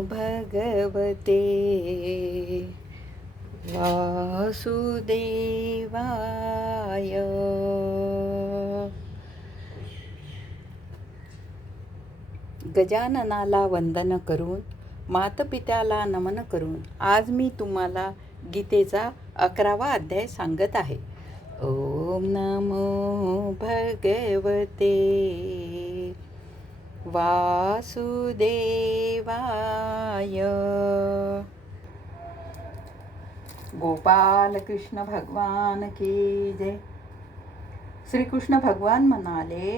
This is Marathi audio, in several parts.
भगवते वासुदेवाय. गजाननाला वंदन करून, मातपित्याला नमन करून आज मी तुम्हाला गीतेचा 11वा अध्याय सांगत आहे. ओम नमो भगवते वासुदेवाय. गोपाल कृष्ण भगवान की जय. श्रीकृष्ण भगवान म्हणाले,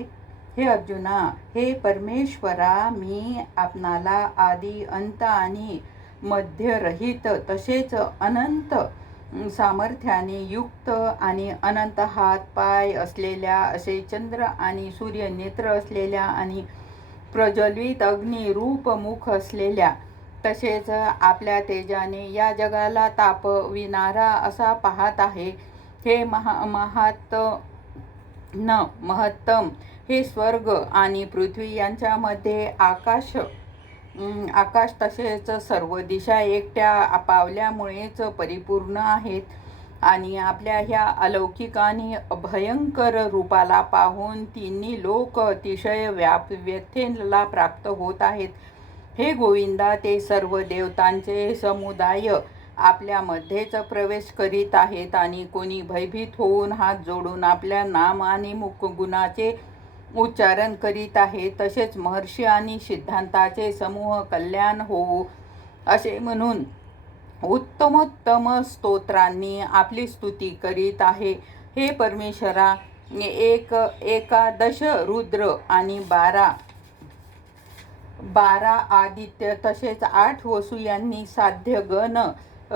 हे अर्जुना, हे परमेश्वरा, मी आपणाला आदी अंत आणि मध्यरहित तसेच अनंत सामर्थ्याने युक्त आणि अनंत हात पाय असलेल्या, असे चंद्र आणि सूर्य नेत्र असलेल्या आणि प्रज्वलित अग्नी रूप मुख असलेल्या, तसेच आपल्या तेजाने या जगाला तापविणारा असा पाहत आहे. हे महत्तम हे स्वर्ग आणि पृथ्वी यांच्यामध्ये आकाश तसेच सर्व दिशा एकट्या पावल्यामुळेच परिपूर्ण आहेत. आणि आपल्या ह्या अलौकिक आणि भयंकर रूपाला पाहून तिन्ही लोक अतिशय व्यथेला प्राप्त होत आहेत. हे गोविंदा, ते सर्व देवतांचे समुदाय आपल्यामध्येच प्रवेश करीत आहेत आणि कोणी भयभीत होऊन हात जोडून आपल्या नाम आणि गुणाचे उच्चारण करीत आहे. तसेच महर्षी आणि सिद्धांताचे समूह कल्याण होऊ असे म्हणून उत्तमोत्तम स्तोत्रांनी आपली स्तुती करीत आहे. हे परमेश्वरा, एकादश रुद्र आणि बारा आदित्य तसेच 8 वसु यांनी साध्यगण,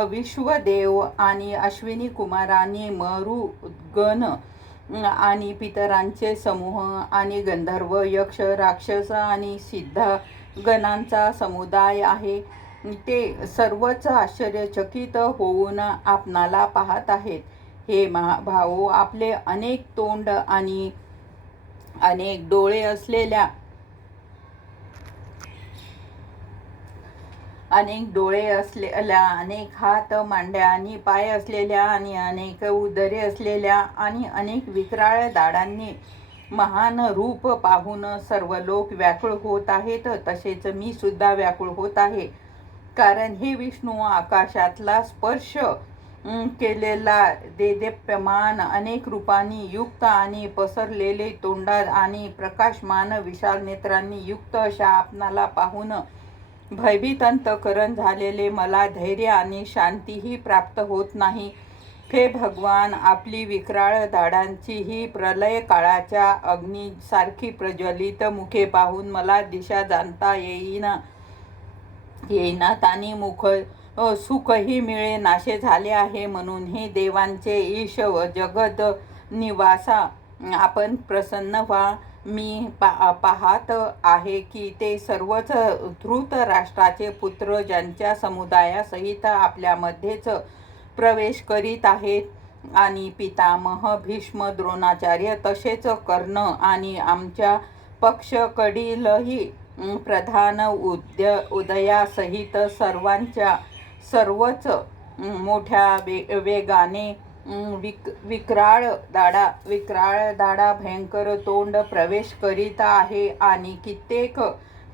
विश्वदेव आणि अश्विनी कुमारांनी मरुगण आणि पितरांचे समूह आणि गंधर्व, यक्ष, राक्षस आणि सिद्धगणांचा समुदाय आहे. ते सर्वच आश्चर्यचकित होऊन आपणाला पाहत आहेत. हे महाभावो, आपले अनेक तोंड आणि अनेक डोळे असलेल्या, अनेक हात, मांड्या आणि पाय असलेल्या आणि अनेक उदरे असलेल्या आणि अनेक विक्राळ दाढांनी महान रूप पाहून सर्व लोक व्याकुळ होत आहेत. तसेच मी सुद्धा व्याकुळ होत आहे. कारण हे विष्णू, आकाशातला स्पर्श केलेला, देदीप्यमान अनेक रूपांनी युक्त आणि पसरलेले तोंडा आणि प्रकाशमान विशाल नेत्रांनी युक्त अशा आपणाला पाहून भयभीत अंतःकरण झालेले मला धैर्य आणि शांतीही प्राप्त होत नाही. हे भगवान, आपली विक्राळ दाढांची ही प्रलय काळाच्या अग्नीसारखी प्रज्वलित मुखे पाहून मला दिशा जाणता येईनात आणि सुखही मिळे नाशे झाले आहे. म्हणून हे देवांचे ईश व जगद निवासा, आपण प्रसन्न व्हा. मी पाहत आहे की ते सर्वच धृतराष्ट्राचे पुत्र ज्यांच्या समुदायासहित आपल्यामध्येच प्रवेश करीत आहेत. आणि पितामह भीष्म, द्रोणाचार्य तसेच कर्ण आणि आमच्या पक्षकडीलही प्रधान उदयासहित सर्वच मोठ्या वेगाने विक्राळ दाढा भयंकर तोंड प्रवेश करीत आहे आणि कित्येक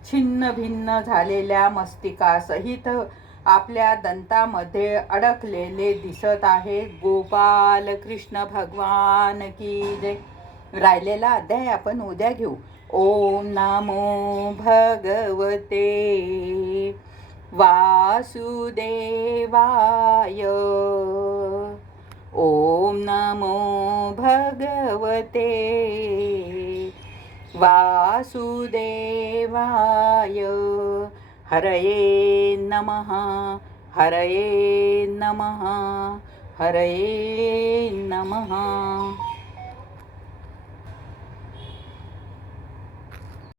छिन्न भिन्न झालेल्या मस्तिकासहित आपल्या दंतामध्ये अडकलेले दिसत आहे. गोपाल कृष्ण भगवान की जय. राहिलेला अध्याय आपण उद्या घेऊ. ओम नमो भगवते वासुदेवाय. ओम नमो भगवते वासुदेवाय. हरये नमः, हरये नमः, हरये नमः.